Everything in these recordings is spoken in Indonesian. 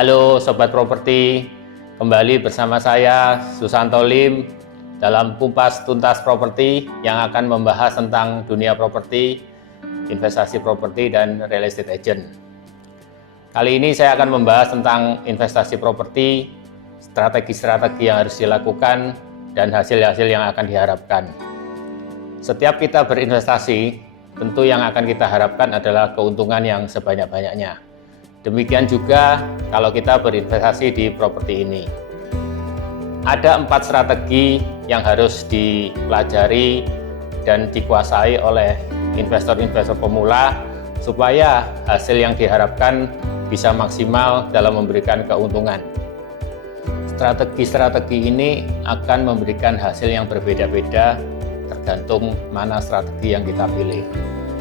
Halo Sobat Properti, kembali bersama saya Susanto Lim dalam Kupas Tuntas Properti yang akan membahas tentang dunia properti, investasi properti, dan real estate agent. Kali ini saya akan membahas tentang investasi properti, strategi-strategi yang harus dilakukan, dan hasil-hasil yang akan diharapkan. Setiap kita berinvestasi, tentu yang akan kita harapkan adalah keuntungan yang sebanyak-banyaknya. Demikian juga kalau kita berinvestasi di properti ini. Ada 4 strategi yang harus dipelajari dan dikuasai oleh investor-investor pemula supaya hasil yang diharapkan bisa maksimal dalam memberikan keuntungan. Strategi-strategi ini akan memberikan hasil yang berbeda-beda tergantung mana strategi yang kita pilih.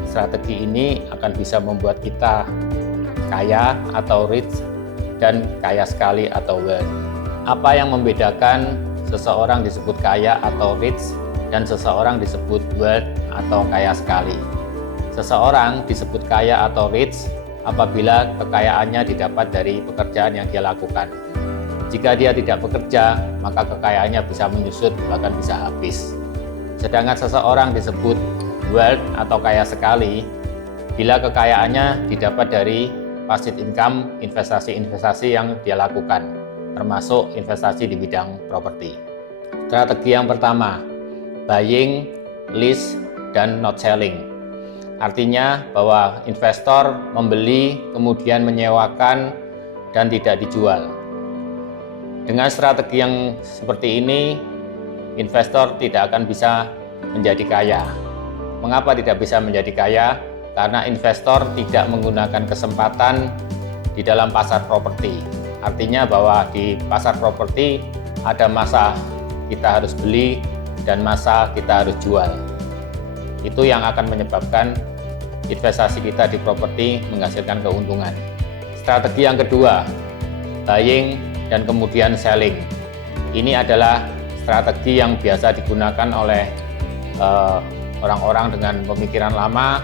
Strategi ini akan bisa membuat kita kaya atau rich dan kaya sekali atau wealth. Apa yang membedakan seseorang disebut kaya atau rich dan seseorang disebut wealth atau kaya sekali? Seseorang disebut kaya atau rich apabila kekayaannya didapat dari pekerjaan yang dia lakukan. Jika dia tidak bekerja, maka kekayaannya bisa menyusut bahkan bisa habis. Sedangkan seseorang disebut wealth atau kaya sekali bila kekayaannya didapat dari passive income, investasi-investasi yang dia lakukan, termasuk investasi di bidang properti. Strategi yang pertama, buying, lease, dan not selling. Artinya bahwa investor membeli, kemudian menyewakan, dan tidak dijual. Dengan strategi yang seperti ini, investor tidak akan bisa menjadi kaya. Mengapa tidak bisa menjadi kaya? Karena investor tidak menggunakan kesempatan di dalam pasar properti. Artinya bahwa di pasar properti ada masa kita harus beli dan masa kita harus jual. Itu yang akan menyebabkan investasi kita di properti menghasilkan keuntungan. Strategi yang kedua, buying dan kemudian selling. Ini adalah strategi yang biasa digunakan oleh orang-orang dengan pemikiran lama,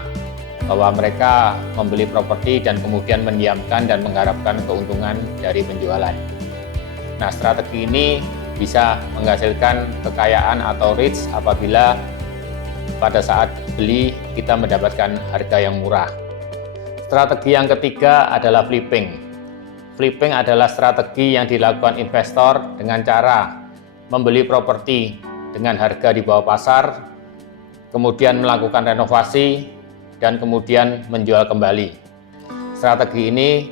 bahwa mereka membeli properti dan kemudian mendiamkan dan mengharapkan keuntungan dari penjualan. Nah, strategi ini bisa menghasilkan kekayaan atau rich apabila pada saat beli kita mendapatkan harga yang murah. Strategi yang ketiga adalah flipping. Flipping adalah strategi yang dilakukan investor dengan cara membeli properti dengan harga di bawah pasar, kemudian melakukan renovasi, dan kemudian menjual kembali. Strategi ini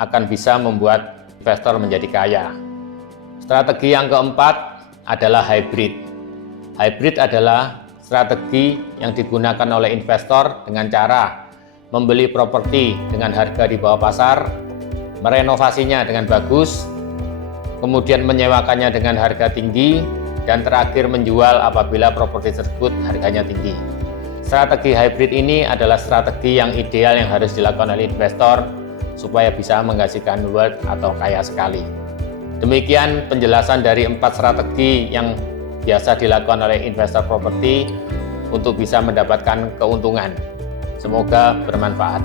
akan bisa membuat investor menjadi kaya. Strategi yang keempat adalah hybrid. Hybrid adalah strategi yang digunakan oleh investor dengan cara membeli properti dengan harga di bawah pasar, merenovasinya dengan bagus, kemudian menyewakannya dengan harga tinggi, dan terakhir menjual apabila properti tersebut harganya tinggi. Strategi hybrid ini adalah strategi yang ideal yang harus dilakukan oleh investor supaya bisa menghasilkan wealth atau kaya sekali. Demikian penjelasan dari 4 strategi yang biasa dilakukan oleh investor properti untuk bisa mendapatkan keuntungan. Semoga bermanfaat.